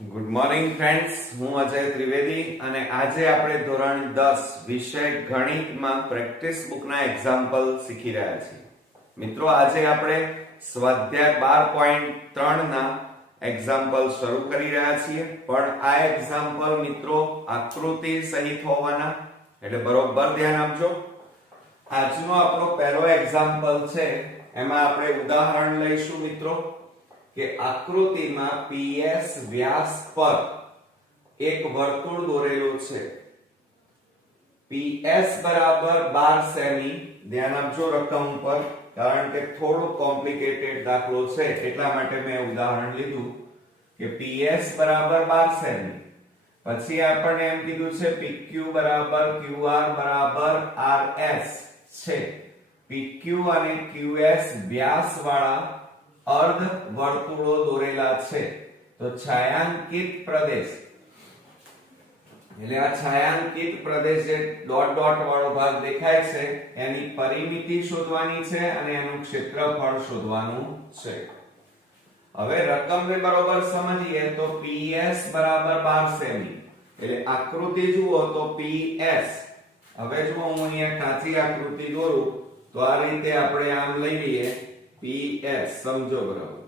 Good morning friends, હું અજય ત્રિવેદી અને આજે આપણે ધોરણ 10 વિષય ગણિતમાં પ્રેક્ટિસ બુકના એક્ઝામ્પલ શીખી રહ્યા છીએ. મિત્રો, આજે આપણે સ્વાધ્યાય 12.3 ના એક્ઝામ્પલ શરૂ કરી રહ્યા છીએ. પણ આ એક્ઝામ્પલ મિત્રો આકૃતિ સહિત હોવાના, એટલે બરોબર ધ્યાન આપજો. આજનો આપણો પહેલો એક્ઝામ્પલ છે, એમાં આપણે ઉદાહરણ લઈશું મિત્રો કે આકૃતિમાં PS વ્યાસ પર એક વર્તુળ દોરેલું છે. PS બરાબર 12 સેમી. ધ્યાન આપજો રકમ પર, કારણ કે થોડું કોમ્પ્લિકેટેડ દાખલો છે એટલા માટે મેં ઉદાહરણ લીધું કે PS બરાબર 12 સેમી. પછી આપણને એમ કીધું છે PQ બરાબર QR બરાબર RS છે. PQ અને QS વ્યાસ વાળા અર્ધ વર્તુળો દોરેલા છે. તો છાयांकित પ્રદેશ, એટલે આ છાयांकित પ્રદેશ જે ડોટ ડોટ વાળો ભાગ દેખાય છે એની પરિમિતિ શોધવાની છે અને એનું ક્ષેત્રફળ શોધવાનું છે. હવે રકમને બરોબર સમજીએ તો PS બરાબર 12 સેમી. એટલે આકૃતિ જુઓ તો PS, હવે જો હું અહીંયા કાચી આકૃતિ દોરું તો આ રીતે આપણે આમ લઈ લઈએ PS, સમજો બરાબર.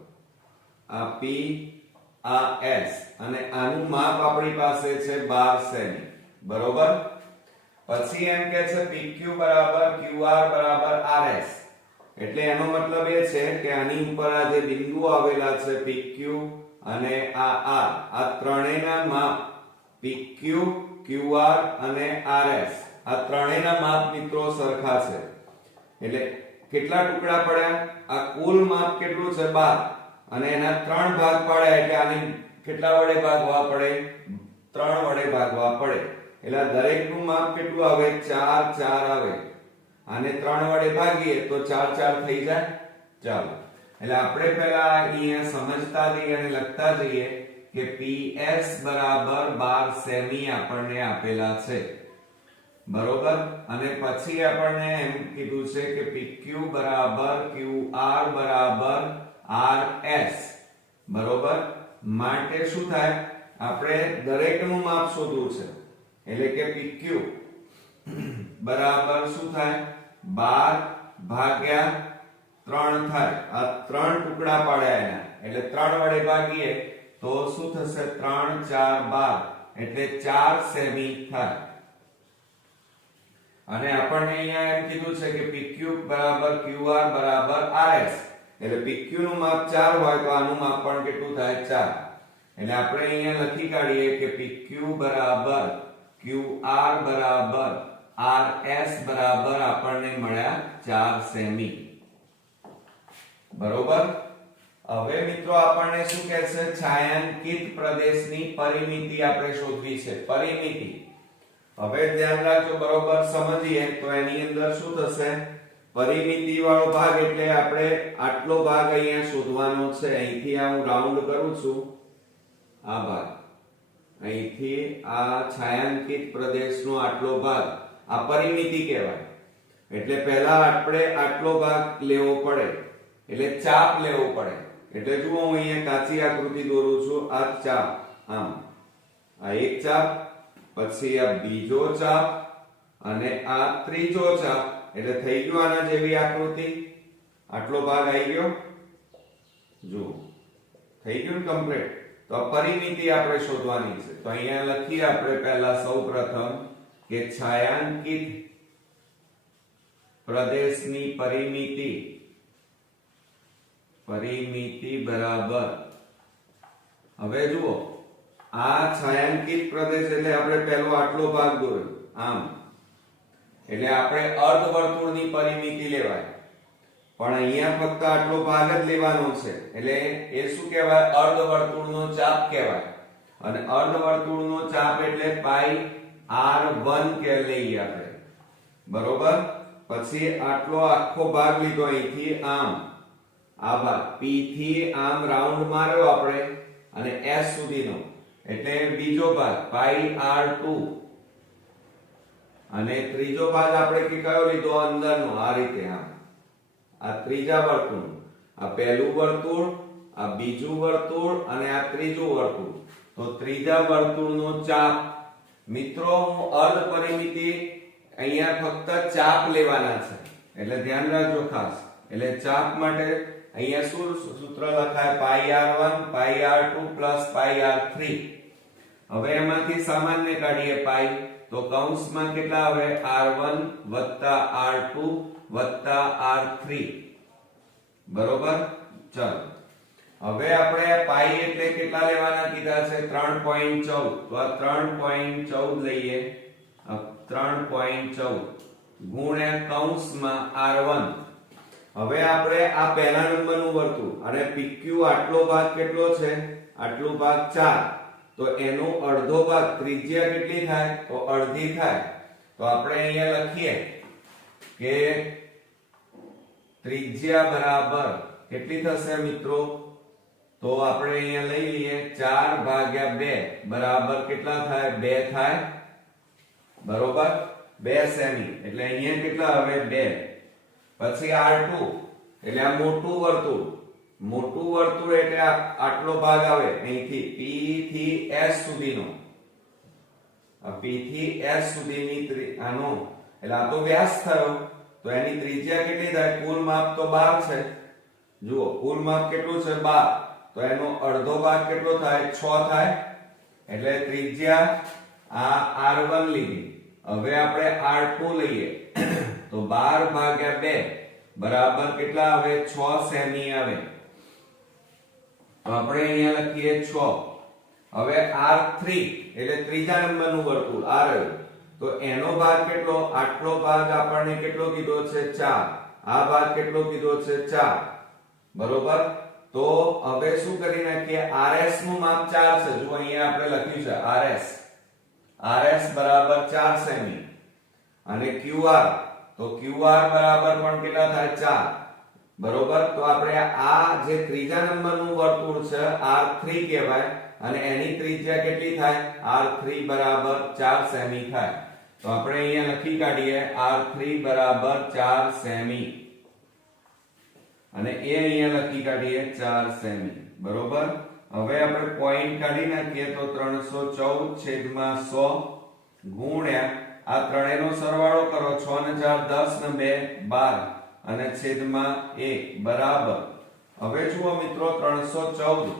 આ P, આ S, અને આનું માપ આપણી પાસે છે 12 સેમી. બરોબર. પછી એમ કે છે PQ બરાબર QR બરાબર RS. એટલે એનો મતલબ એ છે કે આની ઉપર આ જે બિંદુ આવેલા છે PQ અને આ R, આ ત્રણેયના માપ PQ, QR અને RS, આ ત્રણેયના માપ મિત્રો સરખા છે. એટલે કેટલા ટુકડા પડ્યા? આ કુલ માપ કેટલું છે? 12. અને એના 3 ભાગ પાડ્યા એટલે આને કેટલા વડે ભાગવા પડે? 3 વડે ભાગવા પડે. એટલે દરેકનું માપ કેટલું આવે? 4 4 આવે. આને 3 વડે ભાગીએ તો 4 4 થઈ જાય. ચાલો, એટલે આપણે પહેલા અહીંયા સમજતા જઈએ અને લખતા જઈએ કે PS બરાબર 12 સેમી આપણને આપેલા છે. બરોબર. અને પછી આપણને એમ કીધું છે કે PQ બરાબર QR બરાબર RS. બરોબર. માટે શું થાય? આપણે દરેકનું માપ શોધવું છે. એટલે કે PQ બરાબર શું થાય? 12 ભાગ્યા 3 થાય. આ 3 ટુકડા પાડ્યા એના, એટલે 3 વડે ભાગીએ તો શું થશે? 3 4 12, એટલે 4 સેમી થાય. અને આપણને અહીંયા એમ કીધું છે કે PQ બરાબર QR બરાબર RS. એટલે PQ નું માપ 4 હોય તો આનું માપ પણ કેટલું થાય? 4. એટલે આપણે અહીંયા લખી કાઢીએ કે PQ બરાબર QR બરાબર RS બરાબર આપણને મળ્યા 4 સેમી. બરોબર. હવે મિત્રો આપણને શું કહે છે? છાयांकित પ્રદેશની પરિમિતિ આપણે શોધવી છે. પરિમિતિ. હવે ધ્યાન રાખજો, બરોબર સમજીએ તો એની અંદર શું થશે? પરિમિતિ વાળો ભાગ એટલે આપણે આટલો ભાગ અહીંયા શોધવાનો છે. અહીંથી આ હું રાઉન્ડ કરું છું, આ ભાગ અહીંથી આ છાयांकित પ્રદેશનો આટલો ભાગ, આ પરિમિતિ કહેવાય. એટલે પહેલા આપણે આટલો ભાગ લેવો પડે, એટલે ચાપ લેવો પડે. એટલે જુઓ હું અહીંયા કાચી આકૃતિ દોરું છું. આ ચાપ, આમ આ એક ચાપ, પછી આ બીજો ચાપ અને આ ત્રીજો ચાપ. એટલે થઈ ગયો આના જેવી આકૃતિ. આટલો ભાગ આવી ગયો, જુઓ થઈ ગયું કમ્પ્લીટ. તો આ પરિમિતિ આપણે શોધવાની છે. તો અહીંયા લખીએ આપણે પહેલા સૌપ્રથમ કે છાयांकित પ્રદેશની પરિમિતિ બરાબર. હવે જુઓ, આ છાयांकित પ્રદેશ એટલે આપણે પહેલો આટલો ભાગ દોર્યો આમ, એટલે આપણે અર્ધવર્તુળની પરિમિતિ લેવાય. પણ અહીંયા ફક્ત આટલો ભાગ જ લેવાનો છે. એટલે એ શું કહેવાય? અર્ધવર્તુળનો ચાપ કહેવાય. અને અર્ધવર્તુળનો ચાપ એટલે પાઈ R1 કે લઈએ આપણે. બરોબર. પછી આટલો આખો ભાગ લીધો અહીંથી આમ, આ ભાગ P થી આમ રાઉન્ડ માર્યો આપણે અને S સુધીનો, એટલે બીજો ભાગ પાઈ R2. અને ત્રીજો ભાગ આપણે કયો લીધો? અંદરનો. આ રીતે આમ, આ ત્રીજા વર્તુળ, આ પહેલું વર્તુળ, આ બીજું વર્તુળ અને આ ત્રીજું વર્તુળ. તો ત્રીજા વર્તુળનો ચાપ. મિત્રો હું અર્ધ પરિમિતિ અહીંયા ફક્ત ચાપ લેવાના છે એટલે ધ્યાન રાખજો ખાસ. એટલે ચાપ માટે અહીંયા શું સૂત્ર લખાય? પાઈ r1 પાઈ r2 પાઈ r3. હવે એમાંથી સામાન્ય કાઢીએ પાઈ, તો કૌંસમાં કેટલા આવે? r1 r2 r3. બરોબર. ચલો હવે આપણે પાઈ એટલે કેટલા લેવાના કીધા છે? 3.14. તો આ 3.14 લઈએ. 3.14 ગુણ્યા કૌંસમાં r1. હવે આપણે આ પહેલા નંબરનું વર્તુળ અને PQ આટલો ભાગ કેટલો છે? આટલો ભાગ 4. તો એનો અડધો ભાગ ત્રિજ્યા કેટલી થાય? તો અડધી થાય. તો આપણે અહીંયા લખીએ કે ત્રિજ્યા બરાબર કેટલી થશે મિત્રો? તો આપણે અહીંયા લઈ લઈએ 4/2 બરાબર કેટલા થાય? 2 થાય. બરોબર. 2 સેમી એટલે અહીંયા કેટલા આવે? 2. પછી r2 એટલે આ મોટું વર્તુળ. મોટું વર્તુળ એટલે આટલો ભાગ આવે અહીંથી P થી S સુધીનો. આ P થી S સુધીની આનો એટલે આ તો વ્યાસ થયો. તો એની ત્રિજ્યા કેટલી થાય? કુલ માપ તો 12 છે. જુઓ કુલ માપ કેટલું છે? 12. તો એનો અડધો ભાગ કેટલો થાય? 6 થાય. એટલે ત્રિજ્યા આ r1 લીધી. હવે આપણે r2 લઈએ તો 12/2 બરાબર કેટલા આવે? 6 સેમી આવે. તો આપણે અહીંયા લખીએ 6. હવે r3 એટલે ત્રીજા નંબરનું વર્તુળ આ રહ્યું. તો એનો ભાગ કેટલો? આટલો ભાગ આપણને કેટલો કીધો છે? 4. આ ભાગ કેટલો કીધો છે? 4. બરોબર. તો હવે શું કરી નાખીએ? rs નું માપ 4 છે. જો અહીંયા આપણે લખ્યું છે rs બરાબર 4 સેમી. અને qr તો qr બરાબર પણ કેટલા થાય? 4. બરોબર. તો આપણે આ જે ત્રીજા નંબરનું વર્તુળ છે r3 કહેવાય અને એની ત્રિજ્યા કેટલી થાય? r3 બરાબર 4 સેમી થાય. તો આપણે અહીંયા લખી કાઢીએ r3 બરાબર 4 સેમી અને એ અહીંયા લખી કાઢીએ 4 સેમી. બરોબર. હવે આપણે પોઈન્ટ કાઢી નાખીએ તો 314/100 ગુણ્યા આ ત્રણેયનો સરવાળો કરો. 6 ને 4 10 ને 2 12 અને છેદમાં 1 બરાબર. હવે જુઓ મિત્રો 314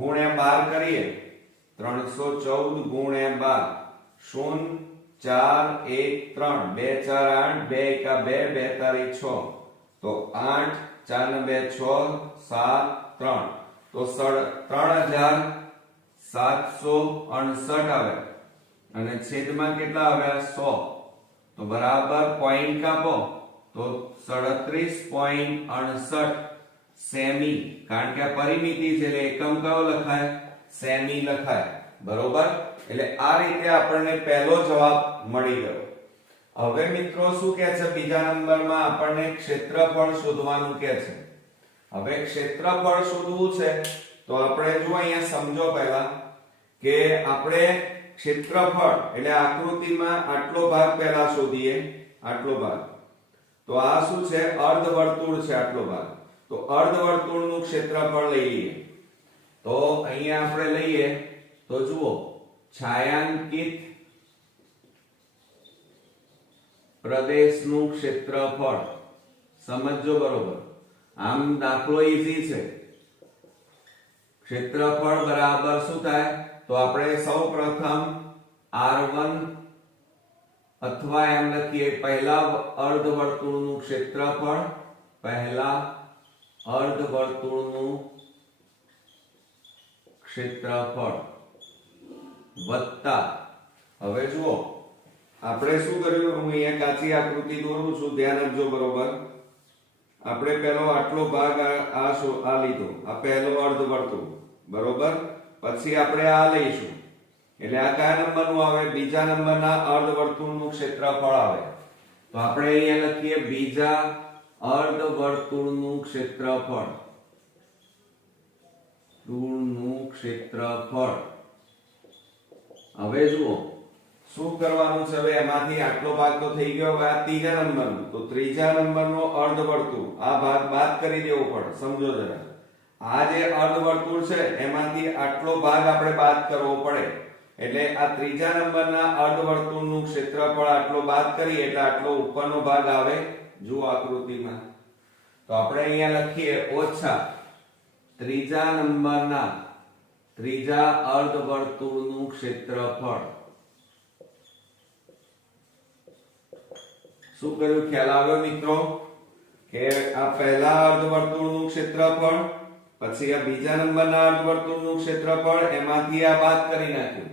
ગુણ્યા 12 કરીએ. 314 ગુણ્યા 12 0 4 1 3 2 4 8 2 1 2 2 તારી 6. તો 8 4 ને 2 6 7 3 તો 3768 આવે અને છેદમાં કેટલા આવ્યા? 100. તો બરાબર પોઈન્ટ કાપો તો 37.68 સેમી. કારણ કે આ પરિમિતિ છે એટલે એકમ કયો લખાય? સેમી લખાય. બરોબર. એટલે આ રીતે આપણને પહેલો જવાબ મળી ગયો. હવે મિત્રો શું કહે છે? બીજા નંબરમાં આપણને ક્ષેત્રફળ શોધવાનું કહે છે. હવે ક્ષેત્રફળ શોધવું છે તો આપણે જો અહીંયા સમજો પહેલા કે આપણે ક્ષેત્રફળ એટલે આકૃતિમાં આટલો ભાગ પહેલા શોધીએ. આટલો ભાગ તો આ શું છે? અર્ધવર્તુળ છે આટલો ભાગ. તો અર્ધવર્તુળનું ક્ષેત્રફળ લઈ લઈએ. તો અહીંયા આપણે લઈએ તો જુઓ છાयांकित પ્રદેશનું ક્ષેત્રફળ સમજજો બરોબર. આમ દાખલો ઈઝી છે. ક્ષેત્રફળ બરાબર શું થાય? તો આપણે સૌપ્રથમ r1 અથવા એમ લખીએ પહેલા અર્ધવર્તુળનું ક્ષેત્રફળ. પહેલા અર્ધવર્તુળનું ક્ષેત્રફળ વત્તા. હવે જુઓ આપણે શું કર્યું? હું અહીંયા કાચી આકૃતિ દોરું છું, ધ્યાન આપજો બરોબર. આપણે પહેલો આટલો ભાગ આ લીધો, આ પહેલો અર્ધવર્તુળ. બરોબર. પછી આપણે આ લઈશું એટલે આ કયા નંબરનું આવે? બીજા નંબરના અર્ધવર્તુળનું ક્ષેત્રફળ આવે. તો આપણે અહીંયા લખીએ બીજા અર્ધવર્તુળનું ક્ષેત્રફળ. હવે જુઓ શું કરવાનું છે? હવે એમાંથી આટલો ભાગ તો થઈ ગયો. હવે આ ત્રીજા નંબરનો, તો ત્રીજા નંબરનો અર્ધવર્તુળ આ ભાગ બાદ કરી દેવો પડે. સમજો જરા. આ જે અર્ધવર્તુળ છે એમાંથી આટલો ભાગ આપણે બાદ કરવો પડે, એટલે આ ત્રીજા નંબરના અર્ધવર્તુળનું ક્ષેત્રફળ આટલો બાદ કરીએ એટલે આટલો ઉપરનો ભાગ આવે. જુઓ આકૃતિમાં, તો આપણે અહીંયા લખીએ ઓછા ત્રીજા અર્ધવર્તુળનું ક્ષેત્રફળ. શું કર્યું, ખ્યાલ આવ્યો મિત્રો? કે આ પહેલા અર્ધવર્તુળનું ક્ષેત્રફળ, પછી આ બીજા નંબરના અર્ધવર્તુળનું ક્ષેત્રફળ, એમાંથી આ બાદ કરી નાખ્યું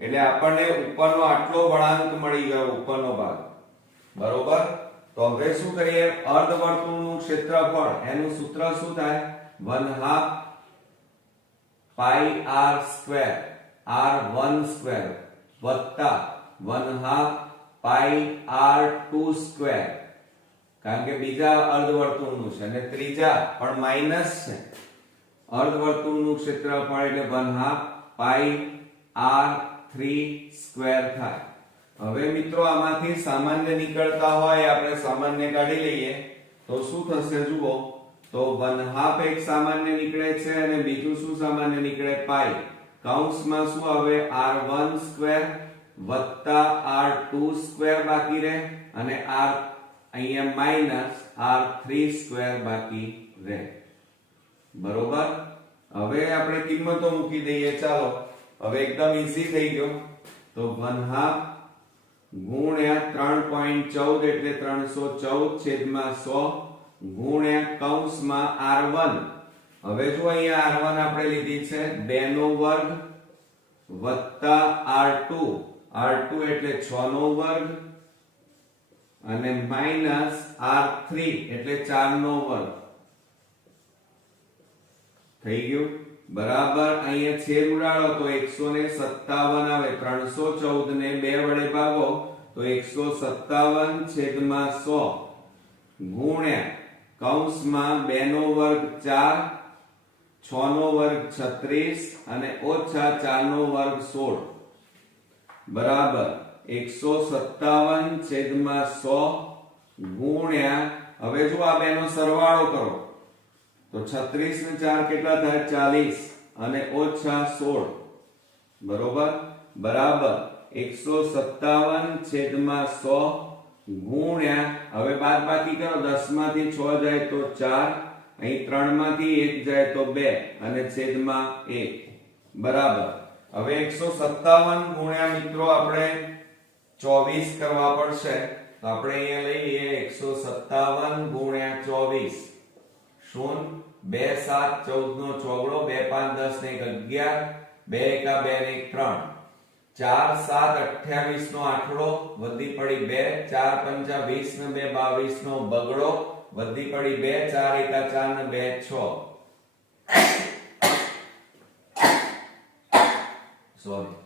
એટલે આપણને ઉપરનો આટલો વળાંક મળી ગયો, ઉપરનો ભાગ. બરોબર. તો હવે શું કરીએ, અર્ધવર્તુળનું ક્ષેત્રફળ એનું સૂત્ર શું થાય? 1/2 પાઈ r સ્ક્વેર r1 સ્ક્વેર વત્તા 1/2 પાઈ r2 સ્ક્વેર, કારણ કે બીજા અર્ધવર્તુળનું છે અને ત્રીજા પણ માઈનસ છે. અર્ધવર્તુળનું ક્ષેત્રફળ એટલે 1/2 પાઈ r3 સ્ક્વેર થાય. હવે મિત્રો આમાંથી સામાન્ય નીકળતા હોય આપણે સામાન્ય કાઢી લઈએ તો શું થશે જુઓ, તો 1/2 એક સામાન્ય નીકળે છે અને બીજું શું સામાન્ય નીકળે? પાઈ. કૌંસમાં શું આવે? r1 સ્ક્વેર વત્તા r2 સ્ક્વેર બાકી રહે અને r અહીંયા માઈનસ r3 સ્ક્વેર બાકી રહે. બરોબર. હવે આપણે કિંમતો મૂકી દઈએ. ચાલો હવે એકદમ ઈઝી થઈ ગયો. તો 1/2 ગુણ્યા 3.14 એટલે 314 છેદમાં 100 ગુણ્યા કૌંસમાં r1. હવે જો અહીંયા r1 આપણે લીધી છે 2 નો વર્ગ વત્તા r2 એટલે 6 નો વર્ગ અને માઈનસ r3 એટલે 4 નો વર્ગ થઈ ગયું. બરાબર. અહીંયા છેદ ઉડાડો તો 157 આવે. 314 ને 2 વડે ભાગો તો 157 છેદમાં 100 ગુણ્યા કૌંસમાં 2 નો વર્ગ 4, 6 નો વર્ગ 36 અને ઓછા 4 નો વર્ગ 16 બરાબર 157 છેદમાં 100 ગુણ્યા, હવે જો આ બેનો સરવાળો કરો તો 36 ને 4 કેટલા થાય? 40 અને ઓછા 16 બરોબર બરાબર 157 છેદમાં 100 ગુણ્યા, હવે બાદબાકી કરો 10 માંથી 6 જાય તો 4, અહીં 3 માંથી 1 જાય તો 2 અને છેદમાં 1 બરાબર. હવે 157 ગુણ્યા મિત્રો આપણે 24 કરવા પડશે. તો આપણે અહીંયા લઈએ 157 ગુણ્યા 24 શૂન્ય 2 7 14 નો ચોગડો 2 5 10 ને 11 2 1 2 ને 3 4 7 28 નો આઠડો વધી પડી 2 4 5 20 ને 2 22 નો બગડો વધી પડી 2 4 1 4 ને 2 6 સોરી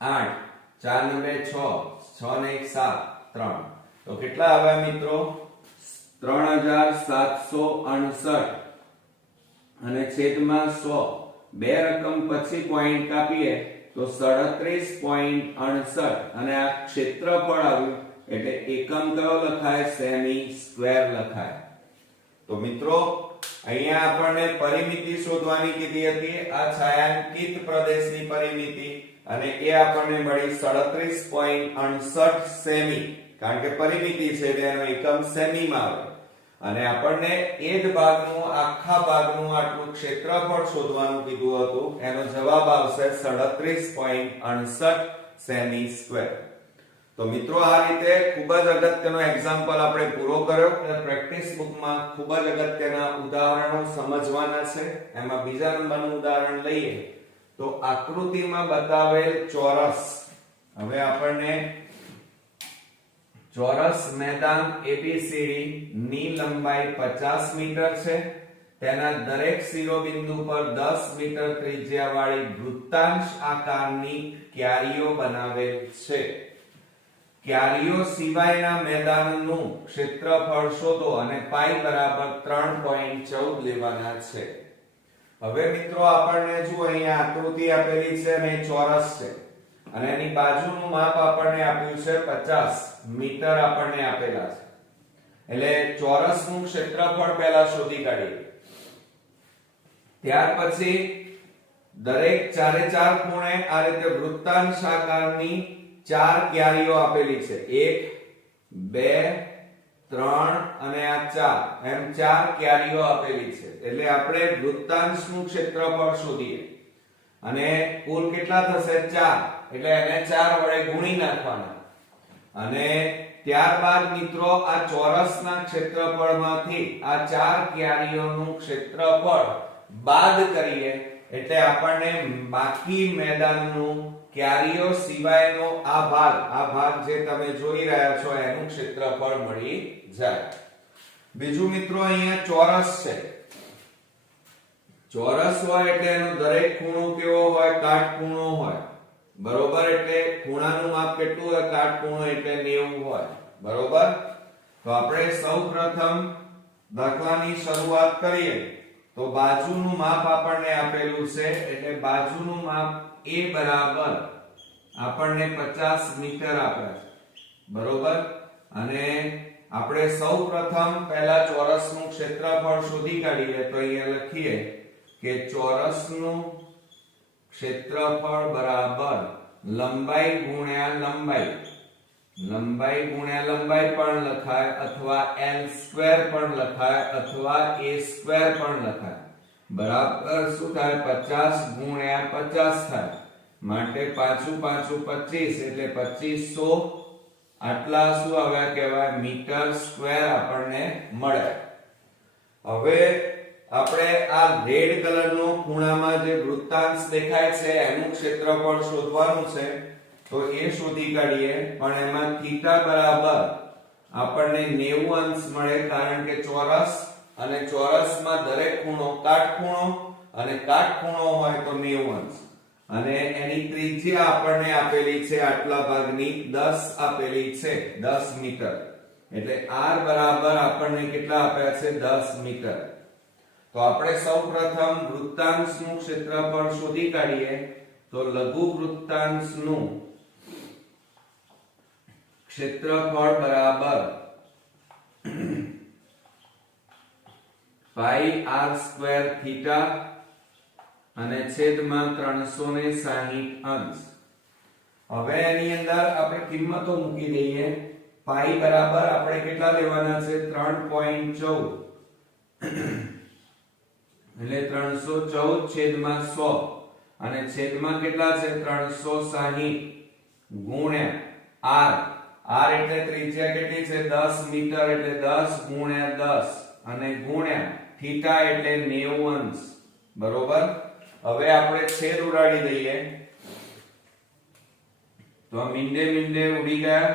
8 4 ને 2 6 6 ને 1 7 3. તો કેટલા આવ્યા મિત્રો? 3768 અને છેદમાં 100. બે રકમ પછી પોઈન્ટ કાપીએ તો 37.68 અને આ ક્ષેત્રફળ આવ્યું એટલે એકમ કયો લખાય? સેમી સ્ક્વેર લખાય. તો મિત્રો અહીંયા આપણને પરિમિતિ શોધવાની કીધી હતી, આ છાયાંકિત પ્રદેશની પરિમિતિ, અને એ આપણને મળી 37.68 સેમી, કારણ કે પરિમિતિ છે તેનો એકમ સેમીમાં આવે. અને આપણને એ જ ભાગનું આખા ભાગનું આટલું ક્ષેત્રફળ શોધવાનું કીધું હતું, એનો જવાબ આવશે 37.68 સેમી સ્ક્વેર. તો મિત્રો આ રીતે ખૂબ જ અગત્યનો એક્ઝામ્પલ આપણે પૂરો કર્યો. પ્રેક્ટિસ બુકમાં ખૂબ જ અગત્યના ઉદાહરણો સમજવાના છે. એમાં બીજા નંબરનું ઉદાહરણ લઈએ તો આકૃતિમાં બતાવેલ ચોરસ. હવે આપણને ચોરસ મેદાન ABCD ની લંબાઈ 50 મીટર છે. તેના દરેક શિરોબિંદુ પર 10 મીટર ત્રિજ્યાવાળી વૃત્તાંશ આકારની ક્યારીઓ બનાવેલ છે. ક્યારીઓ સિવાયના મેદાનનું ક્ષેત્રફળ શોધો અને પાઈ બરાબર 3.14 લેવાના છે. હવે મિત્રો આપણને જો અહીંયા આકૃતિ આપેલી છે અને ચોરસ છે અને એની બાજુનું માપ આપણને આપ્યું છે 50 મીટર આપણને આપેલા છે. એટલે ચોરસનું ક્ષેત્રફળ પહેલા શોધી કાઢીએ. ત્યાર પછી દરેક ચારે ચાર ખૂણે આ રીતે વૃત્તાંશ આકારની ચાર ક્યારીઓ આપેલી છે. 1 2 3 અને આ 4 એમ ચાર ક્યારીઓ આપેલી છે. એટલે આપણે વૃત્તાંશનું ક્ષેત્રફળ શોધીએ અને કુલ કેટલા થશે 4, એટલે એને 4 વડે ગુણી નાખવાના. અને ત્યારબાદ મિત્રો આ ચોરસના ક્ષેત્રફળમાંથી આ ચાર ક્યારીઓનું ક્ષેત્રફળ બાદ કરીએ એટલે આપણને બાકી મેદાનનું ક્યારીઓ સિવાયનો આ ભાગ જે તમે જોઈ રહ્યા છો એનું ક્ષેત્રફળ મળી જાય. બીજું મિત્રો અહીંયા ચોરસ છે. ચોરસ હોય એટલે એનો દરેક ખૂણો કેવો હોય? કાટખૂણો હોય. બરોબર, એટલે ખૂણાનું માપ કેટલું હોય? કાટખૂણો એટલે 90 હોય. બરોબર, તો આપણે સૌપ્રથમ દાખલાની શરૂઆત કરીએ તો બાજુનું માપ આપણને આપેલું છે એટલે બાજુનું માપ A બરાબર આપણને 50 મીટર આપે છે. બરોબર, અને આપણે સૌપ્રથમ પહેલા ચોરસનું ક્ષેત્રફળ શોધી કાઢીએ તો અહીંયા લખીએ કે ચોરસનું ક્ષેત્રફળ બરાબર લંબાઈ ગુણ્યા લંબાઈ. લંબાઈ ગુણ્યા લંબાઈ પણ લખાય અથવા L² પણ લખાય અથવા A² પણ લખાય. બરાબર શું થાય? 50 ગુણ્યા 50 થાય. માટે 5 5 25 એટલે 2500 આટલા શું આવ્યા કહેવાય? મીટર સ્ક્વેર આપણને મળે. હવે આપણે આ રેડ કલરનો ખૂણામાં જે વૃત્તાંશ દેખાય છે એનું ક્ષેત્રફળ શોધવાનું છે. તો એ શોધી કાઢીએ, પણ એમાં θ બરાબર આપણને 90 અંશ મળે કારણ કે ચોરસ અને ચોરસમાં દરેક ખૂણો કાટખૂણો અને કાટખૂણો હોય તો 90 અંશ. અને એની ત્રિજ્યા આપણને આપેલી છે આટલા ભાગની 10 આપેલી છે, 10 મીટર. એટલે r બરાબર આપણને કેટલા આપ્યા છે? 10 મીટર. તો આપણે સૌપ્રથમ વૃત્તાંશનું ક્ષેત્રફળ શોધી કાઢીએ તો લઘુ વૃત્તાંશનું ક્ષેત્રફળ બરાબર પાઈ r² થીટા અને છેદમાં 360 અંશ. હવે એની અંદર આપણે કિંમતો મૂકી દઈએ. પાઈ બરાબર આપણે કેટલા લેવાના છે? 3.14 એટલે 314 છેદમાં 100 અને છેદમાં કેટલા છે? 360 ગુણ્યા r. r એટલે ત્રિજ્યા કેટલી છે? 10 મીટર એટલે 10 ગુણ્યા 10 અને ગુણ્યા થીટા એટલે 90 અંશ. બરોબર, હવે આપણે છેદ ઉડાડી દઈએ તો મીંડે મીંડે ઉડી ગયા.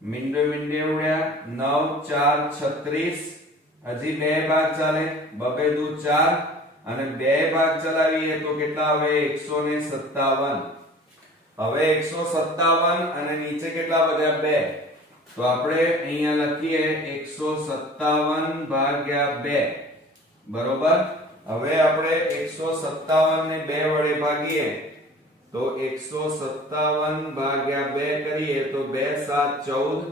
મીંડે મીંડે ઉડ્યા. 9 4 36. હજી બે ભાગ ચાલે. 2 2 4 અને બે ભાગ ચલાવીએ તો કેટલા આવે? 157. હવે 157 અને નીચે કેટલા વધ્યા? 2. તો આપણે અહીંયા લખીએ 157 ભાગ્યા 2. બરોબર, હવે આપણે 157 ને 2 વડે ભાગીએ તો 157 ભાગ્યા 2 કરીએ તો 2 7 14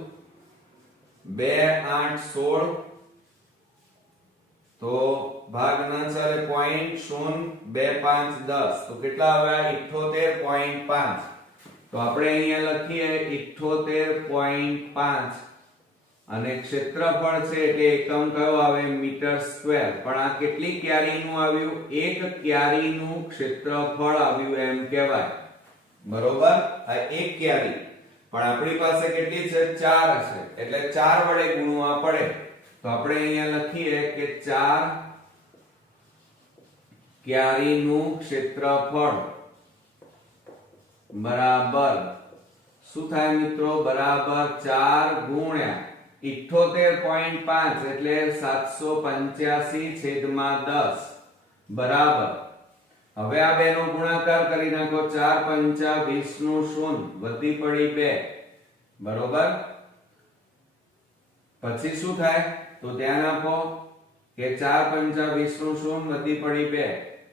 2 8 16. તો ભાગ ના ચાલે 0.025 10. તો કેટલા આવ્યા? 78.5. તો આપણે અહીંયા લખીએ 78.5 અને ક્ષેત્રફળ છે એટલે એકમ કયો આવે? Meter square. પણ આ કેટલી ક્યારીનું આવ્યું? એક ક્યારીનું ક્ષેત્રફળ આવ્યું એમ કહેવાય. બરોબર, આ એક ક્યારી. પણ આપણી પાસે કેટલી છે? 4 છે એટલે 4 વડે ગુણવા પડે. તો આપણે અહીંયા લખીએ કે 4 ક્યારીનું ક્ષેત્રફળ બરાબર શું થાય મિત્રો? બરાબર 4 ગુણ્યા 78.5 એટલે 785 છેદમાં 10 બરાબર. હવે આ બેનો ગુણાકાર કરી નાખો. 4 5 20 નું શૂન્ય વધી પડી 2. બરોબર, પછી શું થાય? તો ધ્યાન આપો કે 4 5 20 નું શૂન્ય વધી પડી 2.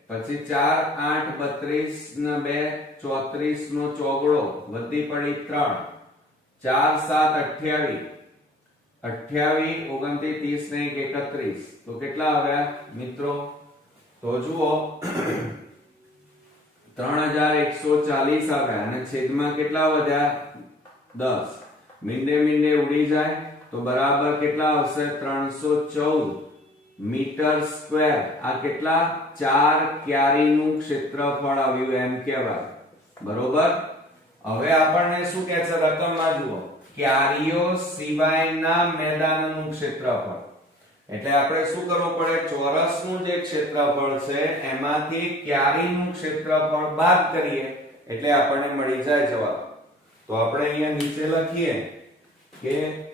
પછી 4 8 32 ને 2 34 નો ચોગડો વધી પડી 3. 4 7 28 28 29 30 ને 31. તો કેટલા આવ્યા મિત્રો? તો જુઓ 3140 આવ્યા અને છેદમાં કેટલા વધ્યા 10 મીંડે ઉડી જાય તો બરાબર કેટલા આવશે 314 મીટર સ્ક્વેર આ કેટલા 4 ક્યારીનું ક્ષેત્રફળ આવ્યું એમ કહેવાય બરોબર હવે આપણને શું કહે છે રકમમાં જુઓ ક્યારીઓ સિવાયના મેદાનનું ક્ષેત્રફળ એટલે આપણે શું કરવું પડે ચોરસનું જે ક્ષેત્રફળ છે એમાંથી ક્યારીનું ક્ષેત્રફળ બાદ કરીએ એટલે આપણને મળી જાય જવાબ તો આપણે અહીંયા નીચે લખીએ કે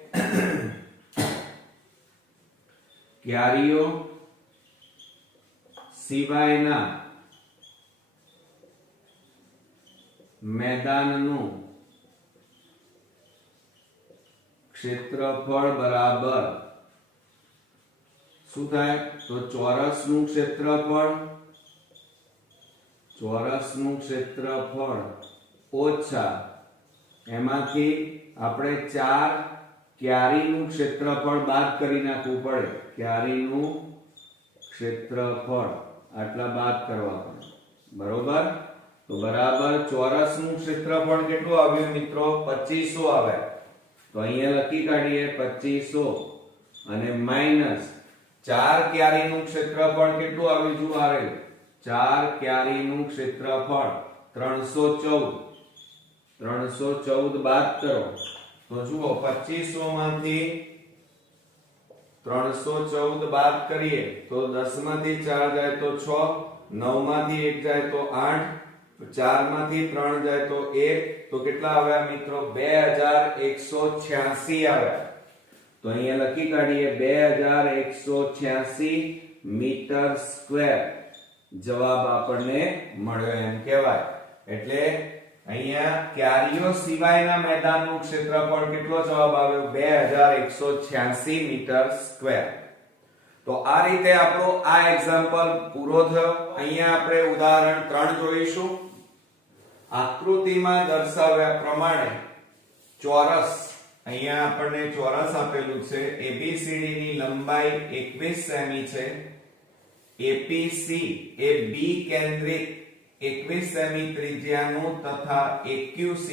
ક્યારીઓ સિવાયના મેદાનનું ક્ષેત્રફળ બરાબર શું થાય તો ચોરસનું ક્ષેત્રફળ ઓછા એમાંથી આપણે 4 ક્યારીનું ક્ષેત્રફળ બાદ કરી નાખવું પડે ક્યારીનું ક્ષેત્રફળ આટલા બાદ કરવા પડે બરોબર તો બરાબર ચોરસનું ક્ષેત્રફળ કેટલું આવ્યું મિત્રો 2500 આવે તો અહીંયા લખી કાઢીએ 2500 અને માઈનસ 4 ક્યારીનું ક્ષેત્રફળ કેટલું આવ્યું જુઓ આરે 4 ક્યારીનું ક્ષેત્રફળ 314 બાદ કરો તો જુઓ 2500 માંથી 314 બાદ કરીએ તો 10 માંથી 4 જાય તો 6 9 માંથી 1 જાય તો 8 4 માંથી 3 જાય તો 1 તો કેટલા આવ્યા મિત્રો 2186 આવ્યા તો અહીંયા લખી કાઢીએ 2186 મીટર સ્ક્વેર જવાબ આપણને મળ્યો એમ કહેવાય એટલે અહીંયા ક્યારીઓ સિવાયના મેદાનનું ક્ષેત્રફળ કેટલો જવાબ આવ્યો 2186 મીટર સ્ક્વેર તો આ રીતે આપણો આ એક્ઝામ્પલ પૂરો થયો અહીંયા આપણે ઉદાહરણ 3 જોઈશું આકૃતિમાં દર્શાવ્યા પ્રમાણે ચોરસ અહીંયા આપણને ચોરસ આપેલું છે ABCD ની લંબાઈ 21 સેમી છે APC એ B કેન્દ્રિત 21 સેમી ત્રિજ્યાનું તથા AQC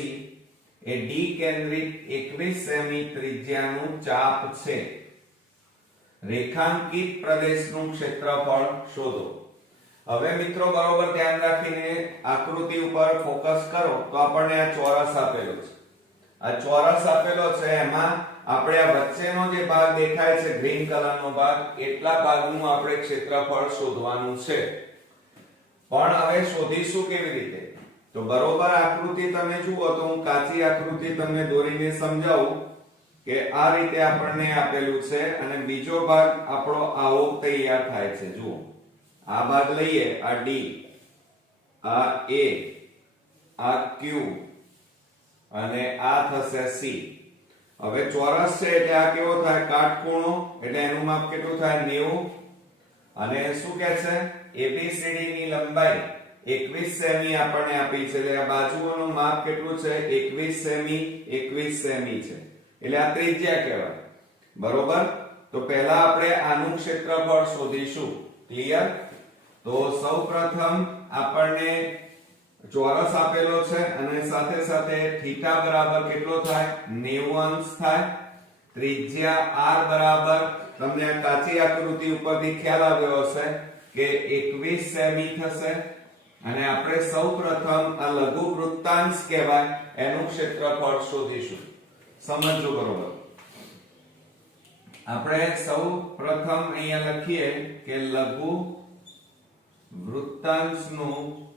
એ D કેન્દ્રિત 21 સેમી ત્રિજ્યાનું ચાપ છે રેખાંકિત પ્રદેશનું ક્ષેત્રફળ શોધો હવે મિત્રો બરોબર ધ્યાન રાખીને આકૃતિ ઉપર ફોકસ કરો તો આપણને આ ચોરસ આપેલો છે આ ચોરસ આપેલો છે એમાં આપણે આ વચ્ચેનો જે ભાગ દેખાય છે ગ્રીન કલરનો ભાગ એટલા ભાગનું આપણે ક્ષેત્રફળ શોધવાનું છે પણ હવે શોધીશું કેવી રીતે તો બરોબર આકૃતિ તમે જુઓ તો હું કાચી આકૃતિ તમને દોરીને સમજાવું કે આ રીતે આપણને આપેલું છે અને બીજો ભાગ આપણો આવો તૈયાર થાય છે જુઓ આ ભાગ લઈએ આ D આ A આ Q અને આ થશે C હવે ચોરસ છે એટલે આ કેવો થાય કાટખૂણો એટલે એનું માપ કેટલું થાય 90 અને શું કહે છે ABCD ની લંબાઈ 21 સેમી આપણને આપી છે એટલે આ બાજુઓનું માપ કેટલું છે 21 સેમી છે એટલે આ ત્રિજ્યા કહેવાય બરોબર તો પહેલા આપણે આનું ક્ષેત્રફળ શોધીશું ક્લિયર તો સૌપ્રથમ આપણને ચોરસ આપેલો છે અને સાથે સાથે θ બરાબર કેટલો થાય 90 અંશ થાય ત્રિજ્યા r બરાબર તમને આ કાચી આકૃતિ ઉપરથી ખ્યાલ આવ્યો હશે કે 21 સેમી થશે અને આપણે સૌપ્રથમ આ લઘુ વૃત્તાંશ કહેવાય એનું ક્ષેત્રફળ શોધીશું સમજો બરોબર આપણે સૌપ્રથમ અહીંયા લખીએ કે લઘુ વૃત્તાંશનું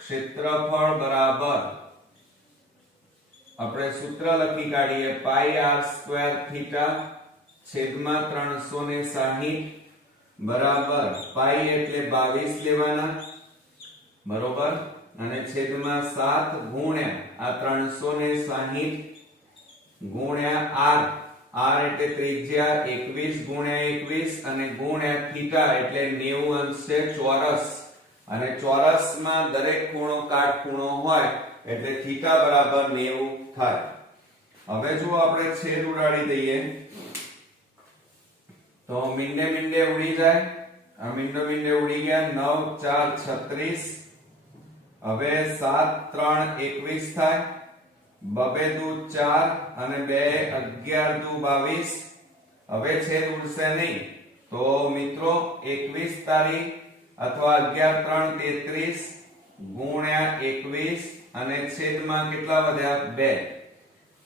ક્ષેત્રફળ બરાબર આપણે સૂત્ર લખી કાઢીએ પાઈ r સ્ક્વેર થીટા છેદમાં 360 બરાબર પાઈ એટલે 22 લેવાના બરોબર અને છેદમાં 7 ગુણ્યા આ 360 ગુણ્યા r r એટલે ત્રિજ્યા 21 ગુણ્યા 21 અને ગુણ્યા થીટા એટલે 90 અંશ છે ચોરસ અને ચોરસમાં દરેક ખૂણો કાટખૂણો હોય એટલે થીટા બરાબર 90 થાય હવે જો આપણે છેદ ઉડાડી દઈએ તો મીંડે મીંડે ઉડી જાય, આ મીંડે મીંડે ઉડી ગયા, 9 4 36, હવે 7 3 21 થાય, બબે દુ 4 અને 2 11 દુ 22, હવે છેદ ઉડશે નહીં, તો મિત્રો 21 તારીખ અથવા 11 3 33 ગુણ્યા 21 અને છેદમાં કેટલા વધ્યા 2,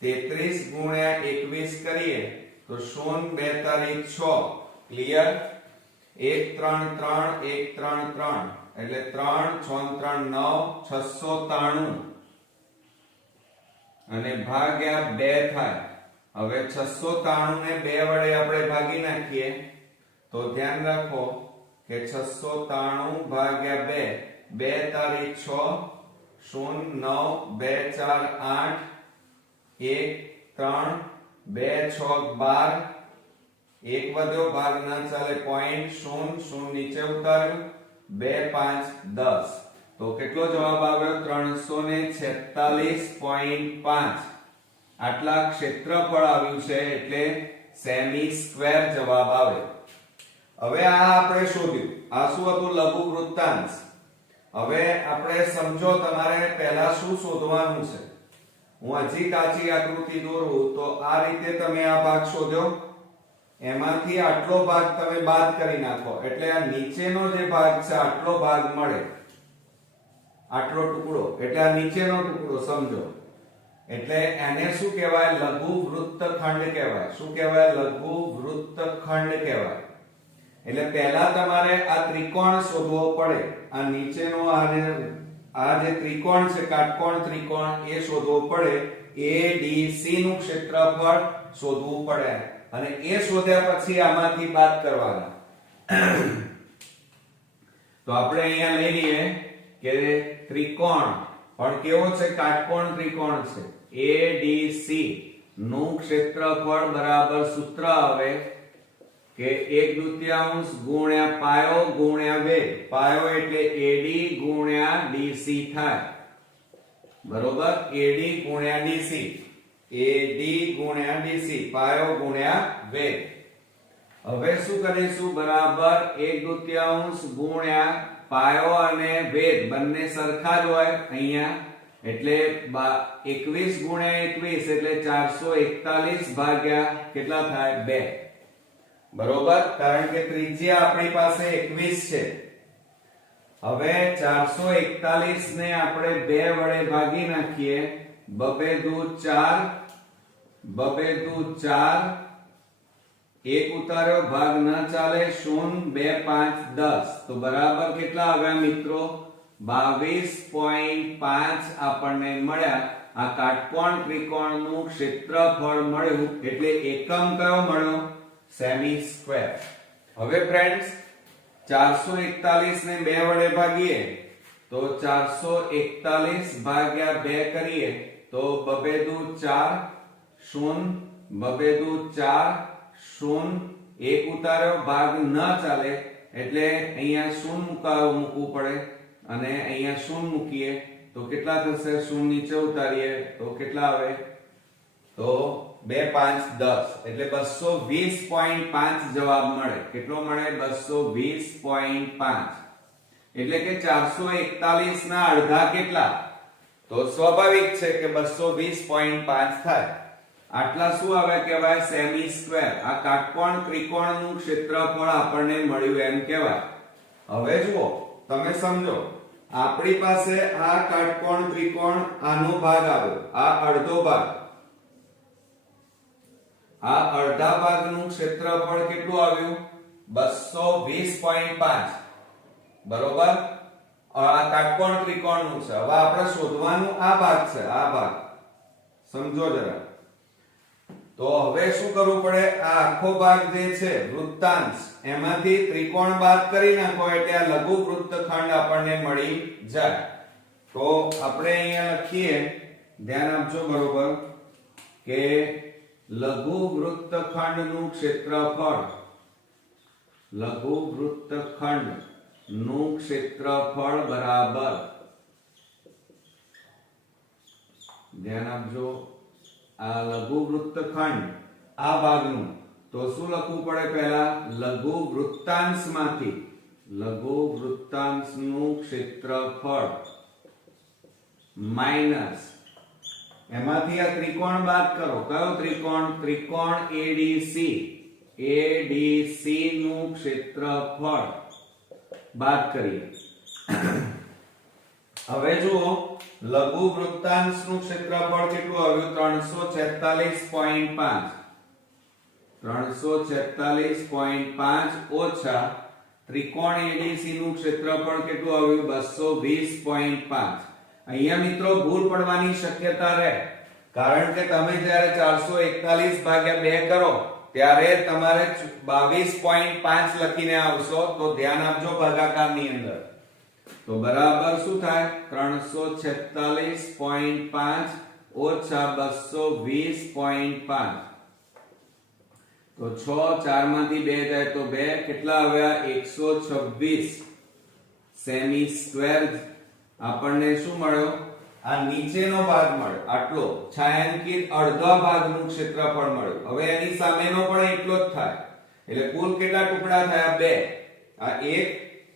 33 ગુણ્યા 21 કરીએ તો 0 2 તારીખ 6, ક્લિયર, 1 3 3 1 3 3 એટલે 3 6 3 9 693 અને ભાગ્યા 2 થાય. હવે 693 ને 2 વડે આપણે ભાગી નાખીએ તો ધ્યાન રાખો કે 693 ભાગ્યા 2, 2 તારીખ 6, 0 9 2 4 8, 1 3 2 6 12, એક વધ્યો, ભાગ ના ચાલે, પોઈન્ટ, 0 0 નીચે ઉતાર્યું, 2 5 10, તો કેટલો જવાબ આવ્યો? 346.5. આટલા ક્ષેત્રફળ આવ્યું છે એટલે સેમી સ્ક્વેર જવાબ આવે. હવે આ આપણે શોધ્યું, આ શું હતું? લઘુ વૃત્તાંશ. હવે આપણે સમજો, તમારે પહેલા શું શોધવાનું છે. હું હજી કાચી આકૃતિ દોરું તો આ રીતે તમે આ ભાગ શોધ્યો, એમાંથી આટલો ભાગ તમે બાદ કરી નાખો એટલે આ નીચેનો જે ભાગ છે આટલો ભાગ મળે, આટલો ટુકડો એટલે આ નીચેનો ટુકડો સમજો, એટલે એને શું કહેવાય? લઘુ વૃત્તખંડ કહેવાય. શું કહેવાય? લઘુ વૃત્તખંડ કહેવાય. એટલે પહેલા તમારે આ ત્રિકોણ શોધવો પડે, આ નીચેનો આ જે ત્રિકોણ છે, કાટકોણ ત્રિકોણ, એ શોધવો પડે. ADC નું ક્ષેત્રફળ શોધવું પડે અને એ શોધ્યા પછી આમાંથી બાદ કરવાના. તો આપણે અહીંયા લઈ લઈએ કે ત્રિકોણ પણ કેવો છે? કાટકોણ ત્રિકોણ છે. ADC નું ક્ષેત્રફળ બરાબર સૂત્ર આવે કે 1/2 ગુણ્યા પાયો ગુણ્યા વેગ. પાયો એટલે AD ગુણ્યા DC થાય, બરોબર? AD ગુણ્યા DC, AD ગુણ્યા DC, પાયો ગુણ્યા વેગ. હવે શું કરીશું? બરાબર 1/2 ગુણ્યા પાયો અને વેગ બંને સરખા જ હોય અહીંયા, એટલે 21 ગુણ્યા 21 એટલે 441 ભાગ્યા કેટલા થાય? 2, બરોબર? કારણ કે ત્રિજ્યા આપણી પાસે 21 છે. હવે 441 ને આપણે 2 વડે ભાગી નાખીએ, બબે દુ 4, બબે દુ 4, એક ઉતાર્યો, ભાગ ન ચાલે, 0 2 5 10, તો બરાબર કેટલા આવ્યા મિત્રો? 22.5 આપણને મળ્યા. આ કાટકોણ ત્રિકોણનું ક્ષેત્રફળ મળ્યું, એટલે એકમ કયો મળ્યો? Semi square. હવે ફ્રેન્ડ્સ 441 ને 2 વડે ભાગીએ તો 441 ભાગ્યા 2 કરીએ તો બબે દુ 4, 0 બબે દુ 4, 0, એક ઉતાર્યો, ભાગ ન ચાલે એટલે અહીંયા 0 મૂકવું પડે અને અહીંયા 0 મૂકીએ તો કેટલા થશે? 0 નીચે ઉતારીએ તો કેટલા આવે? તો 2 5 10 એટલે 220.5 જવાબ મળે. કેટલો મળે? 220.5. એટલે કે 441 ના અડધા કેટલા? તો સ્વાભાવિક છે કે 220.5 થાય. આટલા શું આવે કહેવાય? Semi square. આ કાટકોણ ત્રિકોણનું ક્ષેત્રફળ આપણને મળ્યું એમ કહેવાય. હવે જુઓ, તમે સમજો, આપણી પાસે આ કાટકોણ ત્રિકોણ, આનો ભાગ આવ્યો, આ અડધો ભાગ, આ અડધા ભાગનું ક્ષેત્રફળ કેટલું આવ્યું? 220.5, બરોબર? આ કાટકોણ ત્રિકોણનું છે. હવે આપણે શોધવાનું આ ભાગ છે, આ ભાગ સમજો જરા. તો હવે શું કરવું પડે? આ આખો ભાગ જે છે વૃત્તાંશ, એમાંથી ત્રિકોણ બાદ કરી નાખો એટલે આ લઘુ વૃત્તખંડ આપણને મળી જાય. તો આપણે અહીંયા લખીએ, ધ્યાન આપજો બરોબર, કે લઘુ વૃત્તખંડનું ક્ષેત્રફળ, લઘુ વૃત્તખંડનું ક્ષેત્રફળ બરાબર, ધ્યાન આપજો, આ લઘુ વૃત્તખંડ આ ભાગનું, તો શું લખવું પડે? પહેલા લઘુ વૃત્તાંશનું ક્ષેત્રફળ માઈનસ એમાંથી આ ત્રિકોણ બાદ કરો. કયો ત્રિકોણ? ત્રિકોણ ADC નું ક્ષેત્રફળ બાદ કરીએ. હવે જુઓ લઘુ વૃત્તાંશનું ક્ષેત્રફળ કેટલું આવ્યું? 346.5. 346.5 ઓછા ત્રિકોણ ADC નું ક્ષેત્રફળ કેટલું આવ્યું? 220.5. અહીંયા મિત્રો ભૂલ પડવાની શક્યતા રહે, કારણ કે તમે જ્યારે 441 ભાગ્યા 2 કરો ત્યારે તમારે 22.5 લખીને આવશો, તો ધ્યાન આપજો ભાગાકારની અંદર. તો બરાબર શું થાય? 346.5 ઓછા 220.5. તો 6 4 માંથી 2 જાય તો 2, કેટલા આવ્યા? 126 સેમી સ્ક્વેર. આપણને શું મળ્યો? આ નીચેનો ભાગ મળ્યો, આટલો છાयांकित અડધા ભાગનું ક્ષેત્રફળ મળ્યું. હવે એની સામેનો પણ એટલો જ થાય, એટલે કુલ કેટલા ટુકડા થયા? 2. આ 1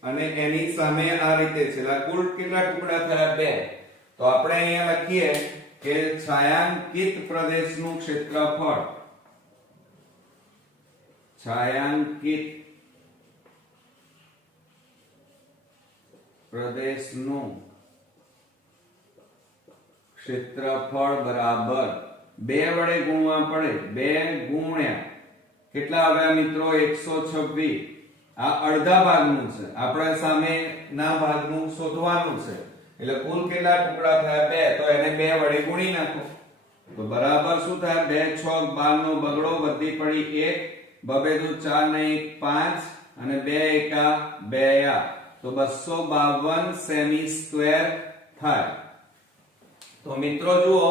અને એની સામે આ રીતે છે, એટલે કુલ કેટલા ટુકડા થયા? 2. તો આપણે અહીંયા લખીએ કે છાयांकित પ્રદેશનું ક્ષેત્રફળ, છાयांकित પ્રદેશનું ક્ષેત્રફળ બરાબર 2 વડે ગુણવા પડે. 2 ગુણ્યા કેટલા આવ્યા મિત્રો? 126. આ અડધા ભાગનું છે, આપણે સામેના ભાગનું શોધવાનું છે, એટલે કુલ કેટલા ટુકડા થયા? 2. તો એને 2 વડે ગુણી નાખો. તો બરાબર શું થાય? 2 6 12 નો બગડો, વધી પડી 1, 2 2 4 ને 1 5 અને 2 એકા 2 આ, તો 252 સેમી સ્ક્વેર થાય. તો મિત્રો જુઓ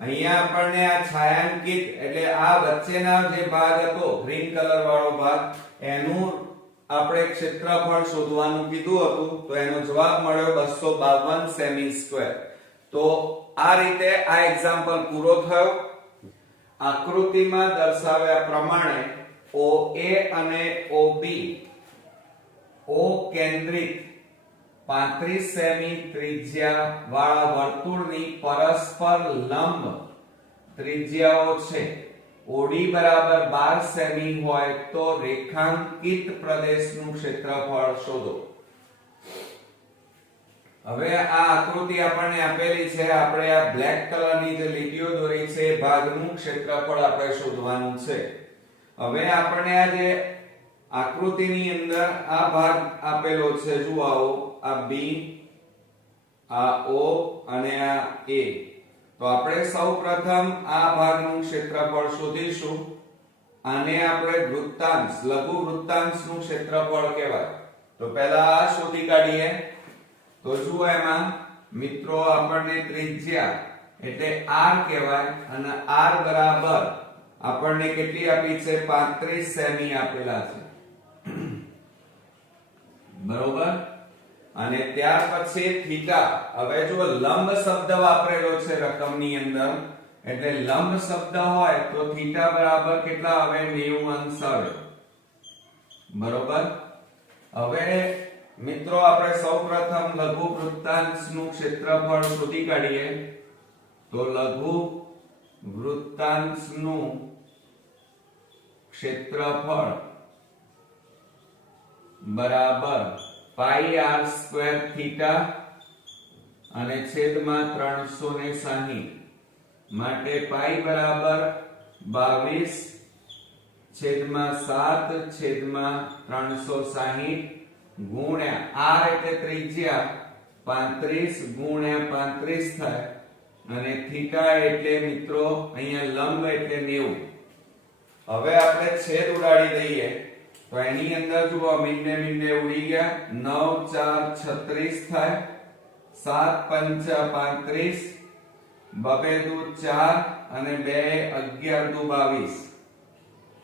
અહીંયા આપણને આ છાयांकित એટલે આ વચ્ચેના જે ભાગ હતો ગ્રીન કલર વાળો ભાગ, એનું આપણે ક્ષેત્રફળ શોધવાનું કીધું હતું, તો એનો જવાબ મળ્યો 252 સેમી સ્ક્વેર. તો આ રીતે આ એક્ઝામ્પલ પૂરો થયો. આકૃતિમાં દર્શાવ્યા પ્રમાણે OA અને OB O કેન્દ્રિત 35 સેમી ત્રિજ્યા વાળા વર્તુળની પરસ્પર લંબ ત્રિજ્યાઓ છે. OD બરાબર 12 સેમી હોય તો રેખાંકિત પ્રદેશનું ક્ષેત્રફળ શોધો. હવે આ આકૃતિ આપણને આપેલી છે, આપણે આ બ્લેક કલરની જે લીટીઓ દોરી છે એ ભાગનું ક્ષેત્રફળ આપણે શોધવાનું છે. હવે આપણને આ જે આકૃતિની અંદર આ ભાગ આપેલો છે, જુઓ આવો, આ B, આ O અને આ A. તો આપણે સૌપ્રથમ આ ભાગનું ક્ષેત્રફળ શોધીશું. આને આપણે વૃત્તાંશ, લઘુ વૃત્તાંશનું ક્ષેત્રફળ કહેવાય. તો પહેલા આ શોધી કાઢીએ. તો જુઓ એમાં મિત્રો આપણને ત્રિજ્યા એટલે r કહેવાય, અને r બરાબર આપણને કેટલી આપી છે? 35 સેમી આપેલા છે, બરોબર. અને ત્યાર પછી થીટા. હવે જો લંબ શબ્દ વાપરેલો છે રકમની અંદર, એટલે લંબ શબ્દ હોય તો થીટા બરાબર કેટલા આવે? 90 અંશ આવે, બરોબર. હવે મિત્રો આપણે સૌપ્રથમ લઘુ વૃત્તાંશનું ક્ષેત્રફળ શોધી કાઢીએ. તો લઘુ વૃત્તાંશનું ક્ષેત્રફળ બરાબર પાઈ r સ્ક્વેર થીટા અને છેદમાં 360, માટે પાઈ બરાબર 22 છેદમાં 7 છેદમાં 360 ગુણ્યા r એટલે ત્રિજ્યા 35 ગુણ્યા 35 થાય, અને થીટા એટલે મિત્રો અહીંયા લંબ એટલે 90. હવે આપણે છેદ ઉડાડી દઈએ. તો એની અંદર જુઓ મીંડે મીંડે ઉડી ગયા. 9 4 36 થાય, 7 5 35, 2 2 4 અને 2 11 2 22.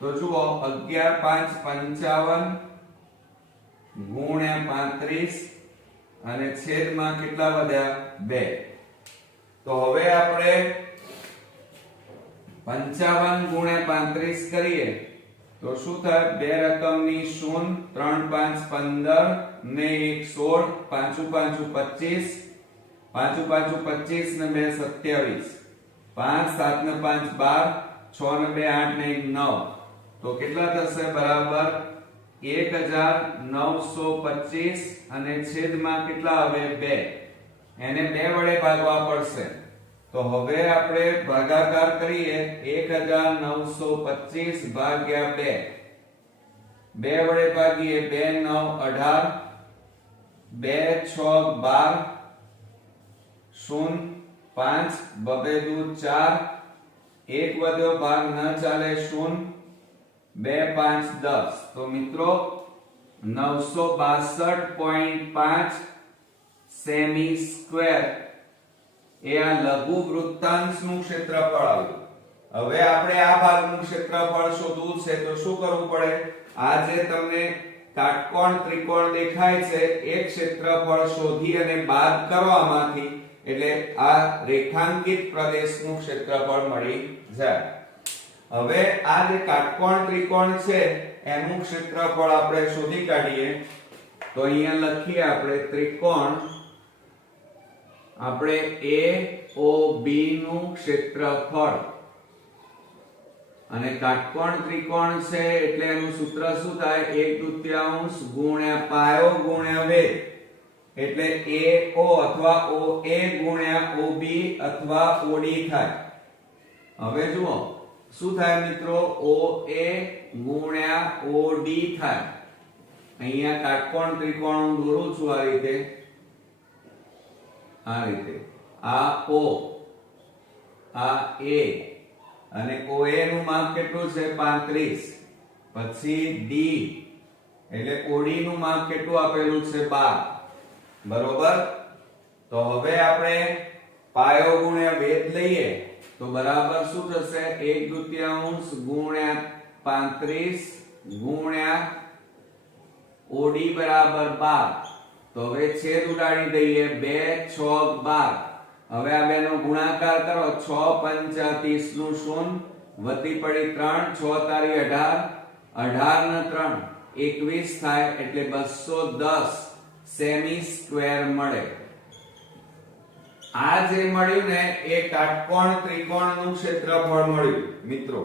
તો જુઓ 11 5 55 ગુણ્યા 35 અને છેદમાં કેટલા વધ્યા? 2. તો હવે આપણે 55 ગુણ્યા 35 કરીએ તો શું થાય? બે રકમની 0, 3 5 15 ને 1 16, 5 5 25, 5 5 25 ને 2 27, 5 7 ને 5 12, 6 ને 2 8 ને 1 9. તો કેટલા થશે? બરાબર 1925 અને છેદમાં કેટલા આવે? 2. એને 2 વડે ભાગવા પડશે. તો હવે આપણે ભાગાકાર કરીએ. 1925 ભાગ્યા 2. 2 વડે ભાગીએ. 2 9 18, 2 6 12, 0 5 બબે દુ 4, 1 વધ્યો ભાગ ન ચાલે 0, 2 5 10. તો મિત્રો 962.5 સેમી સ્ક્વેર એ આ લઘુ વૃત્તાંશનું ક્ષેત્રફળ આવ્યું. હવે આપણે આ ભાગનું ક્ષેત્રફળ શોધવું છે તો શું કરવું પડે? આ જે તમને કાટકોણ ત્રિકોણ દેખાય છે એ ક્ષેત્રફળ શોધી અને બાદ કરો આમાંથી, એટલે આ રેખાંકિત પ્રદેશનું ક્ષેત્રફળ મળી જાય. હવે આ જે કાટકોણ ત્રિકોણ છે એનું ક્ષેત્રફળ આપણે શોધી કાઢીએ. તો અહીંયા લખીએ આપણે ત્રિકોણ, આપણે AOB નું ક્ષેત્રફળ, અને કાટકોણ ત્રિકોણ છે એટલે એનું સૂત્ર શું થાય? 1/2 ગુણ્યા પાયો ગુણ્યા વેધ, એટલે AO અથવા OA ગુણ્યા OB અથવા OD થાય. હવે જુઓ શું થાય મિત્રો? OA ગુણ્યા OD થાય. અહીંયા કાટકોણ ત્રિકોણ હું દોરું છું આ રીતે, આ રીતે. આ O, આ A, અને OA નું માપ કેટલું છે? 35. પછી D એટલે OD નું માપ કેટલું આપેલું છે? 12. બરોબર. તો હવે આપણે પાયો ગુણ્યા વેધ લઈએ તો બરાબર શું થશે? 1/2 ગુણ્યા 35 ગુણ્યા OD બરાબર 12. તો હવે છેદ ઉડાડી દઈએ. 2 6 12. હવે આ બેનો ગુણાકાર કરો. 6 5 30 નું 0 વધી પડી 3, 6 તારી 18, 18 ને 3 21 થાય, એટલે 210 સેમી સ્ક્વેર મળે. આ જે મળ્યું ને એ કાટકોણ ત્રિકોણનું ક્ષેત્રફળ મળ્યું મિત્રો.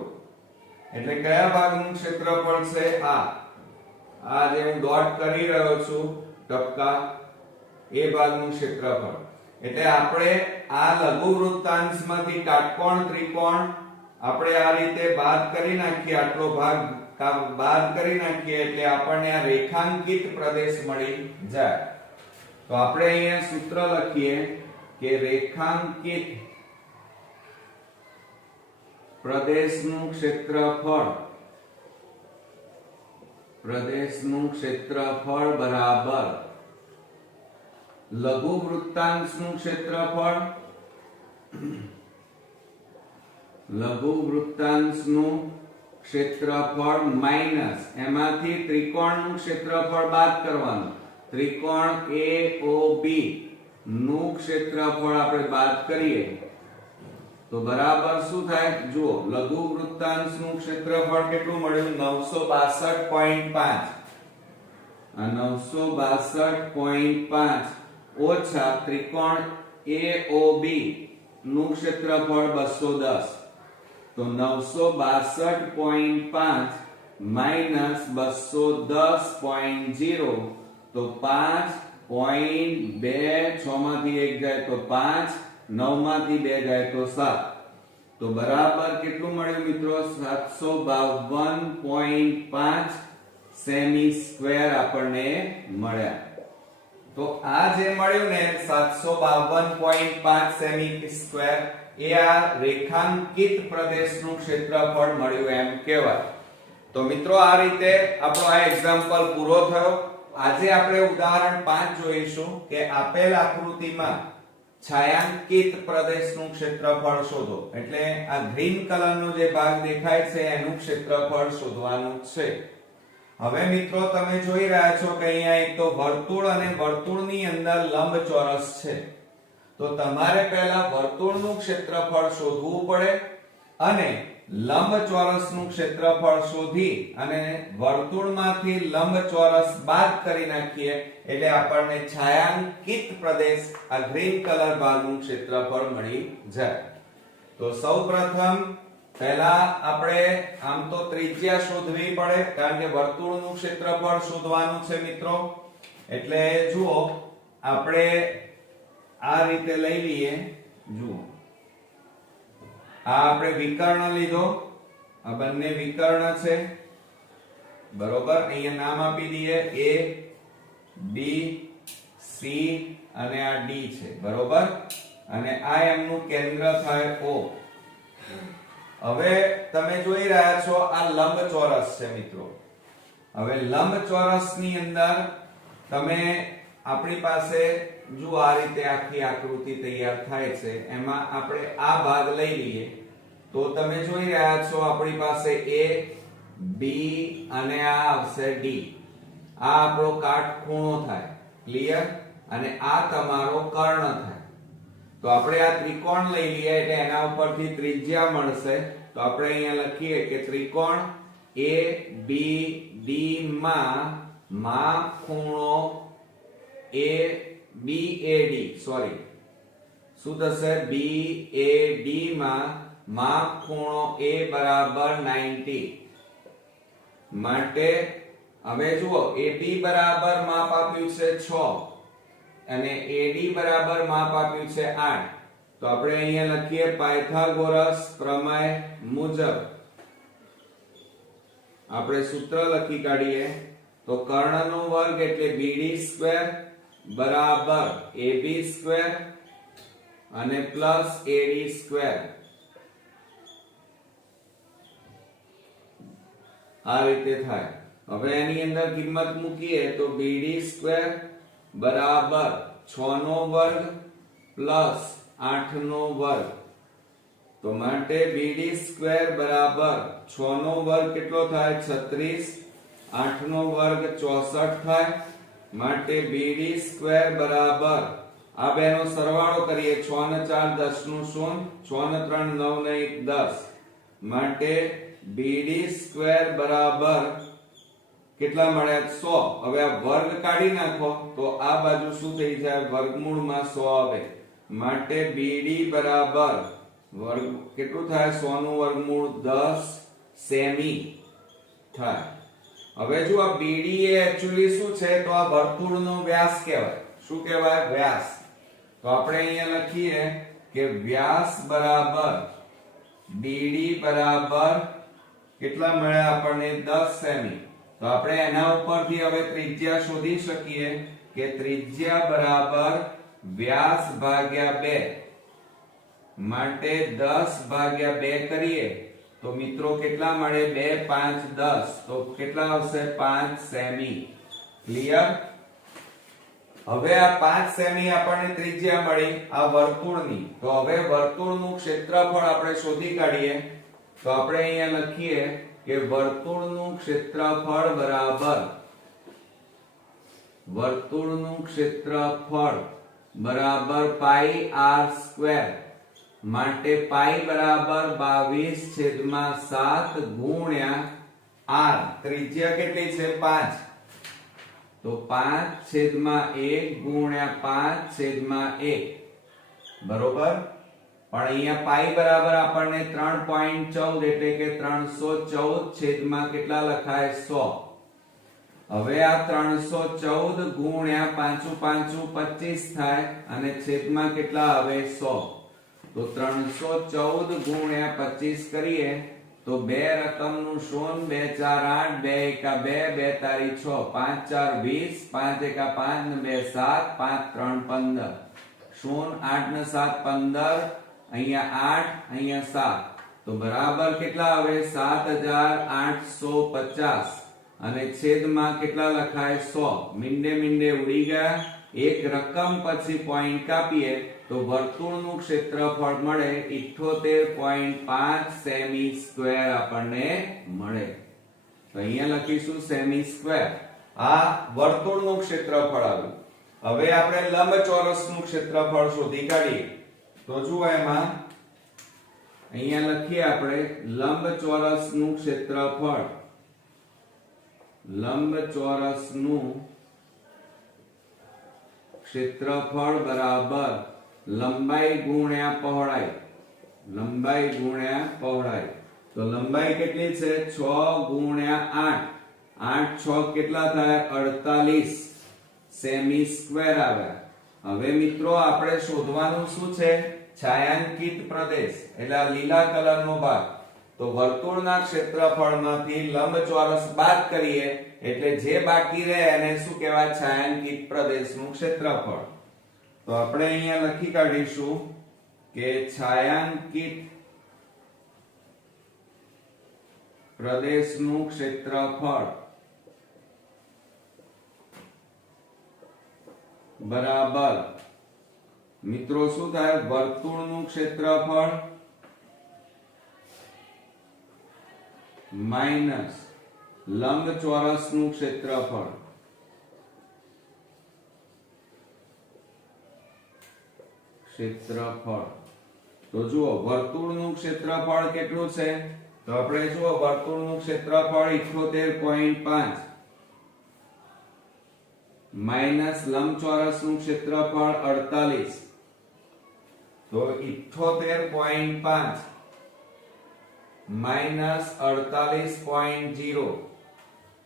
એટલે કયા ભાગનું ક્ષેત્રફળ છે? આ જે હું ડોટ કરી રહ્યો છું ટપકા, એ ભાગનું ક્ષેત્રફળ. એટલે આપણે આ લઘુ વૃત્તાંશમાંથી કાટકોણ ત્રિકોણ આપણે આ રીતે બાદ કરી નાખીએ, આટલો ભાગ બાદ કરી નાખીએ એટલે આપણને આ રેખાંકિત પ્રદેશ મળી જાય. તો આપણે અહીંયા સૂત્ર લખીએ કે રેખાંકિત પ્રદેશનું ક્ષેત્રફળ બરાબર લઘુ વૃત્તાંશનું ક્ષેત્રફળ માઈનસ એમાંથી ત્રિકોણનું ક્ષેત્રફળ બાદ કરવાનું. ત્રિકોણ AOB નું ક્ષેત્રફળ આપણે બાદ કરીએ તો બરાબર શું થાય? જુઓ, લઘુ વૃત્તાંશનું ક્ષેત્રફળ કેટલું મળ્યું? 962.5. આ 962.5 ઓછા ત્રિકોણ AOB નું ક્ષેત્રફળ 210. તો 962.5 માઈનસ 210.0 તો 5.2. 6 માંથી 1 જાય તો 5, 9 માંથી 2 જાય તો 7. તો બરાબર કેટલું મળ્યું મિત્રો? 752.5 સેમી સ્ક્વેર આપણને મળ્યા. તો આ જે મળ્યું ને 752.5 સેમી સ્ક્વેર એ આ રેખાંકિત પ્રદેશનું ક્ષેત્રફળ મળ્યું એમ કહેવાય. તો મિત્રો આ રીતે આપણો આ એક્ઝામ્પલ પૂરો થયો. આજે આપણે ઉદાહરણ 5 જોઈશું કે આપેલ આકૃતિમાં છાयांकित પ્રદેશનું ક્ષેત્રફળ શોધો. એટલે આ ગ્રીન કલરનો જે ભાગ દેખાય છે એનું ક્ષેત્રફળ શોધવાનું છે. હવે મિત્રો તમે જોઈ રહ્યા છો કે અહીંયા એક તો વર્તુળ અને વર્તુળની અંદર લંબચોરસ છે. તો તમારે પહેલા વર્તુળનું ક્ષેત્રફળ શોધવું પડે અને લંબચોરસનું ક્ષેત્રફળ શોધી અને વર્તુળમાંથી લંબચોરસ બાદ કરી નાખીએ એટલે આપણને છાયાંકિત પ્રદેશ આ ગ્રીન કલર ભાગનું ક્ષેત્રફળ મળી જાય. તો સૌપ્રથમ પહેલા આપણે આમ તો ત્રિજ્યા શોધવી પડે કારણ કે વર્તુળનું ક્ષેત્રફળ શોધવાનું છે મિત્રો. એટલે જુઓ આપણે આ રીતે લઈ લઈએ. જુઓ આ આપણે વિકર્ણ લીધો, આ બંને વિકર્ણ છે બરોબર. અહીંયા નામ આપી દઈએ A B C અને આ D છે બરોબર. અને આ એમનું કેન્દ્ર થાય O. હવે તમે જોઈ રહ્યા છો આ લંબચોરસ છે મિત્રો. હવે લંબચોરસની અંદર તમે આપણી પાસે જો આ રીતે આખી આકૃતિ તૈયાર થાય છે એમાં આપણે આ ભાગ લઈ લઈએ તો તમે જોઈ રહ્યા છો આપણી પાસે A B અને આ આવશે D. આ આપણો કાટખૂણો થાય ક્લિયર. અને આ તમારો કર્ણ થાય. તો આપણે આ ત્રિકોણ લઈ લઈએ એટલે એના ઉપરથી ત્રિજ્યા મળશે. તો આપણે અહીંયા લખીએ કે ત્રિકોણ ABD માં ખૂણો BAD સોરી શું થશે BAD માં માપ ખૂણો A બરાબર 90 માટે હવે જુઓ AB બરાબર માપ આપ્યું છે 6 અને AD બરાબર માપ આપ્યું છે 8. તો આપણે અહીંયા લખીએ પાયથાગોરસ પ્રમેય મુજબ આપણે સૂત્ર લખી કાઢીએ તો કર્ણનો વર્ગ એટલે BD સ્ક્વેર બરાબર AB સ્ક્વેર અને પ્લસ AD સ્ક્વેર. આ રીતે થાય. હવે એની અંદર કિંમત મૂકીએ તો BD સ્ક્વેર બરાબર 6 નો વર્ગ પ્લસ 8 નો વર્ગ. તો માટે BD સ્ક્વેર બરાબર 6 નો વર્ગ કેટલો થાય 36, 8 નો વર્ગ 64 થાય. માટે BD સ્ક્વેર બરાબર આ બેનો સરવાળો કરીએ 6 ને 4 10 નું 0, 6 ને 3 9 ને 1 10. માટે BD સ્ક્વેર બરાબર કેટલા મળ્યા 100. હવે આ વર્ગ કાઢી નાખો તો આ બાજુ શું થઈ જાય વર્ગમૂળમાં 100 આવે. માટે BD બરાબર વર્ગ કેટલું થાય 100 નું વર્ગમૂળ 10 સેમી થાય. હવે જો આ BD એ એક્ચ્યુઅલી શું છે તો આ વર્તુળનો વ્યાસ કહેવાય. શું કહેવાય વ્યાસ. તો આપણે અહીંયા લખીએ કે વ્યાસ બરાબર BD બરાબર કેટલા મળ્યા આપણને 10 સેમી. તો આપણે એના ઉપરથી હવે ત્રિજ્યા શોધી શકીએ કે ત્રિજ્યા બરાબર વ્યાસ ભાગ્યા 2. માટે 10 ભાગ્યા 2 કરીએ તો મિત્રો કેટલા મળે 2 5 10. તો કેટલા આવશે 5 સેમી. ક્લિયર. હવે આ 5 સેમી આપણને ત્રિજ્યા મળી આ વર્તુળની. તો હવે વર્તુળનું ક્ષેત્રફળ આપણે શોધી કાઢીએ. તો આપણે અહીંયા લખીએ કે વર્તુળનું ક્ષેત્રફળ બરાબર પાઈ r સ્ક્વેર. માટે પાઈ બરાબર 22/7 ગુણ્યા r. ત્રિજ્યા કેટલી છે 5. તો 5/1 ગુણ્યા 5/1 બરોબર. પણ અહીંયા પાઈ બરાબર આપણને 3.14 એટલે કે 314 છેદમાં કેટલા લખાય 100. હવે આ 314 ગુણ્યા 5 5 25 થાય અને છેદમાં કેટલા આવે 100. તો 314 ગુણ્યા 25 કરીએ તો બે રકમનું 0 2 4 8 2 એકા 2 2 તારી 6 5 4 20 5 એકા 5 ને 2 7 5 3 15 0 8 ને 7 15 અહીંયા 8 અહીંયા 7. તો બરાબર કેટલા આવે 7850 અને છેદમાં કેટલા લખાય 100. મીંડે મીંડે ઉડી ગયા. એક રકમ પછી પોઈન્ટ કાપીએ તો વર્તુળનું ક્ષેત્રફળ મળે 78.5 સેમી સ્ક્વેર આપણને મળે. તો અહીંયા લખીશું સેમી સ્ક્વેર. આ વર્તુળનું ક્ષેત્રફળ આવ્યું. હવે આપણે લંબચોરસનું ક્ષેત્રફળ શોધી કાઢીએ. તો જુઓ એમાં અહીંયા લખીએ આપણે લંબચોરસનું ક્ષેત્રફળ, લંબચોરસનું ક્ષેત્રફળ બરાબર લંબાઈ ગુણ્યા પહોળાઈ, લંબાઈ ગુણ્યા પહોળાઈ. તો લંબાઈ કેટલી છે? 6 ગુણ્યા 8, 8 6 કેટલા થાય? 48 સેમી સ્ક્વેર આવે. હવે મિત્રો આપણે શોધવાનું શું છે? છાયાંકિત પ્રદેશ, એટલે આ લીલા કલરનો ભાગ. તો વર્તુળના ક્ષેત્રફળમાંથી લંબચોરસ બાદ કરીએ એટલે જે બાકી રહે એને શું કહેવાય? છાયાંકિત પ્રદેશનું ક્ષેત્રફળ. તો આપણે અહીંયા લખી કાઢીશું કે છાયાંકિત પ્રદેશનું ક્ષેત્રફળ બરાબર મિત્રો શું થાય? વર્તુળનું ક્ષેત્રફળ માઈનસ લંબચોરસનું ક્ષેત્રફળ. તો જુઓ વર્તુળનું ક્ષેત્રફળ કેટલું છે? તો આપણે જુઓ વર્તુળનું ક્ષેત્રફળ 78.5 માઈનસ લંબચોરસનું ક્ષેત્રફળ 48. તો 78.5 માઈનસ 48.0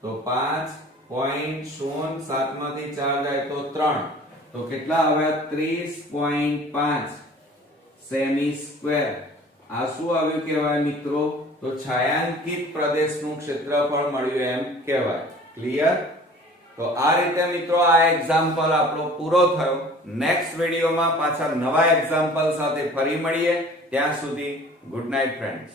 તો 5.07 માંથી 4 જાય તો 3. તો કેટલા આવ્યા? 30.5 સેમી સ્ક્વેર. આ શું આવ્યું કહેવાય મિત્રો? તો છાયાંકિત પ્રદેશનું ક્ષેત્રફળ મળ્યું એમ કહેવાય. ક્લિયર? તો આ રીતે મિત્રો આ એક્ઝામ્પલ આપણો પૂરો થયો. નેક્સ્ટ વિડિયોમાં પાછા નવા એક્ઝામ્પલ સાથે ફરી મળીએ. ત્યાં સુધી ગુડ નાઇટ ફ્રેન્ડ્સ.